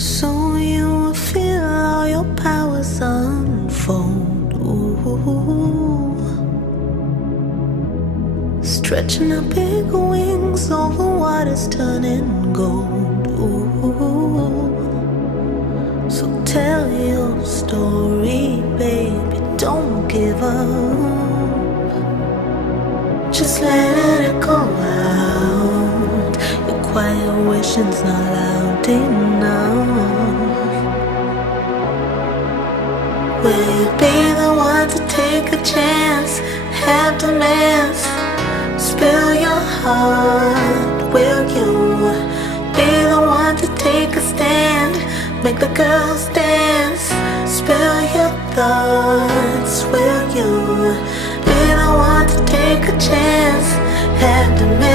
So you will feel all your powers unfold. Ooh. Stretching out big wings over waters turning gold. Ooh. So tell your story, baby, don't give up. Just let it go out. Your quiet wishing's not loud enough. Will you be the one to take a chance? Have demands, spill your heart. Will you be the one to take a stand? Make the girls dance, spill your thoughts. Will you be the one to take a chance? Have demands.